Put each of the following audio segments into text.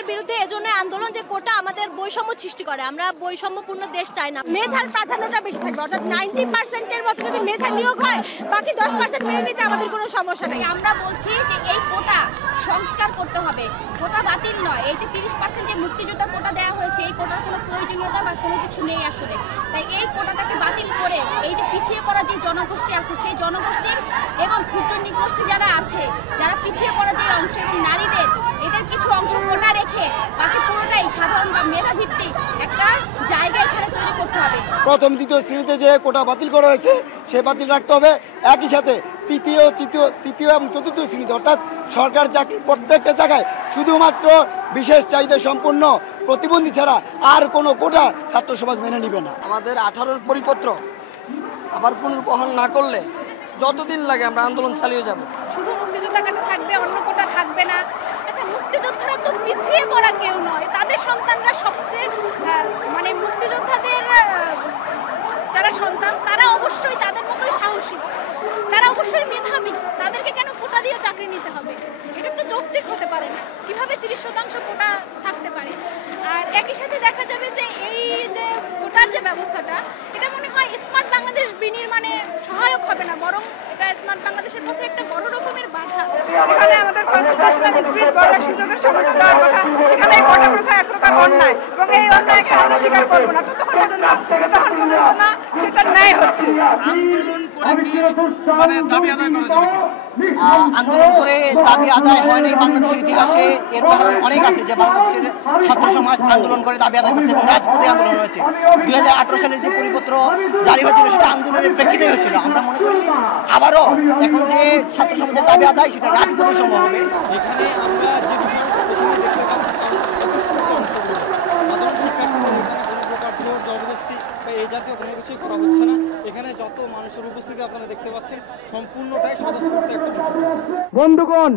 কোটার বিরুদ্ধে এজন্য আন্দোলন যে কোটা আমাদের বৈষম্য সৃষ্টি করে। আমরা বৈষম্যপূর্ণ দেশ চাই না। মেধার প্রাধান্যটা বেশি থাকবে, অর্থাৎ 90% মতো যদি মেধা নিয়োগ হয়, বাকি 10% মেনে নিতে আমাদের কোনো সমস্যা নেই। আমরা বলছি যে এই কোটা সংস্কার করতে হবে, কোটা বাতিল নয়। এই যে 30% যে মুক্তিযোদ্ধা কোটা দেওয়া হয়েছে, এই কোটার কোনো প্রয়োজনীয়তা বা কোনো কিছু নেই আসলে। তাই এই কোটাটাকে বাতিল করে এই যে পিছিয়ে পড়া যে জনগোষ্ঠী আছে, সেই জনগোষ্ঠীর এবং ক্ষুদ্র নিগোষ্ঠী যারা আছে, যারা পিছিয়ে পড়া যে অংশ এবং নারীদের, এদের কিছু অংশ কোটা রেখে বাকি পুরোটাই সাধারণ বা মেধাভিত্তিক একটা জায়গা এখানে তৈরি করতে হবে। প্রথম দ্বিতীয় শ্রেণীতে যে কোটা বাতিল করা হয়েছে সে বাতিল রাখতে হবে। একই সাথে তৃতীয় এবং চতুর্থ শ্রেণীতে, অর্থাৎ সরকার চাকরির প্রত্যেকটা জায়গায় শুধুমাত্র বিশেষ চাহিদা সম্পন্ন প্রতিবন্ধী ছাড়া আর কোনো কোটা ছাত্র সমাজ মেনে নেবে না। আমাদের 18-র পরিপত্র আবার পুনর্বহাল না করলে যতদিন লাগে আমরা আন্দোলন চালিয়ে যাব। শুধু মুক্তিযোদ্ধা কোটা থাকবে, অন্য কোটা থাকবে না। আচ্ছা, মুক্তিযোদ্ধারা তো পিছিয়ে পড়া কেউ নয়, তাদের সন্তানরা সবচেয়ে মুক্তিযোদ্ধাদের যারা সন্তান তারা অবশ্যই তাদের মতোই সাহসী, তারা অবশ্যই মেধাবী। তাদেরকে কেন কোটা দিয়ে চাকরি নিতে হবে? এটা তো যৌক্তিক হতে পারে না। কিভাবে 30% কোটা থাকতে পারে? আর একই সাথে দেখা যাবে যে এই যে কোটার যে ব্যবস্থাটা, এটা মনে হয় স্মার্ট বাংলাদেশ বিনির্মাণে সহায়ক হবে না, বরং এটা স্মার্ট বাংলাদেশের পথে একটা বড় রকমের বাধা। সেখানে আমাদের কনস্টিটিউশনাল স্পিরিট বড় সুযোগের সমতা দেওয়ার কথা, সেখানে এই কোটা প্রথা এক প্রকার অন্যায়, এবং এই অন্যায়কে আমরা স্বীকার করবো না যতক্ষণ পর্যন্ত না সেটা ন্যায় হচ্ছে। আন্দোলন করে দাবি আদায় হয় নাই বাংলাদেশের ইতিহাসে। এর কারণ অনেক আছে যে বাংলাদেশের ছাত্র সমাজ আন্দোলন করে দাবি আদায় করছে এবং রাজপথে আন্দোলন হয়েছে। 2018 সালের যে পরিপত্র জারি হয়েছিল সেটা আন্দোলনের প্রেক্ষিতে হয়েছিল। আমরা মনে করি আবারও এখন যে ছাত্র সমাজের দাবি আদায় সেটা রাজপথে সম্ভব হবে। এখানে আমরা যে জবরদস্তি বা এই জাতীয় কোনো কিছুই করা হচ্ছে না। এখানে যত মানুষের উপস্থিতি আপনারা দেখতে পাচ্ছেন সম্পূর্ণটাই স্বতঃস্ফূর্ত একটা বিষয়। বন্ধুগণ,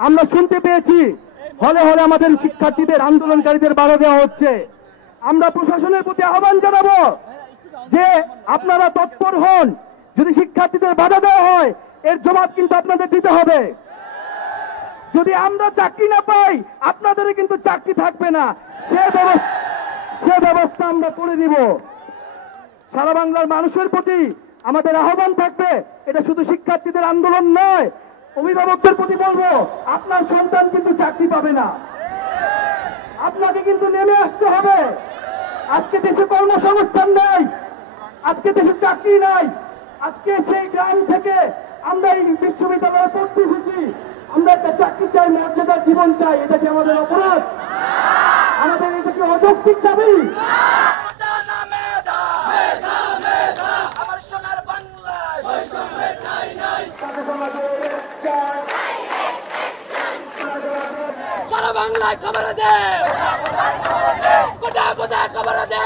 আমরা শুনতে পেয়েছি হলে হলে আমাদের শিক্ষার্থীদের আন্দোলনকারীদের বাধা দেওয়া হচ্ছে। আমরা প্রশাসনের প্রতি আহ্বান জানাবো যে আপনারা তৎপর হন। যদি শিক্ষার্থীদের বাধা দেওয়া হয় এর জবাব কিন্তু আপনাদের দিতে হবে। যদি আমরা চাকরি না পাই আপনাদের কিন্তু চাকরি থাকবে না, সে ব্যবস্থা আমরা করে দিব। সারা বাংলার মানুষের প্রতি আমাদের আহ্বান থাকবে, এটা শুধু শিক্ষার্থীদের আন্দোলন নয়, অভিভাবকদের প্রতি বলবো আপনার সন্তান কিন্তু চাকরি পাবে না, আপনাকে কিন্তু নেমে আসতে হবে। আজকে দেশে কর্মসংস্থান নাই, আজকে দেশে চাকরি নাই। আজকে সেই গ্রাম থেকে আমরা এই বিশ্ববিদ্যালয়ে পড়তে এসেছি, আমরা একটা চাকরি চাই, মর্যাদার জীবন চাই। এটা কি আমাদের অপরাধ? আমাদের এটা কি অযৌক্তিক দাবি? সারা বাংলায় খবর দে, কোটা কোথায় খবর দে,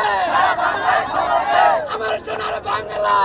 আমার সোনার বাংলা।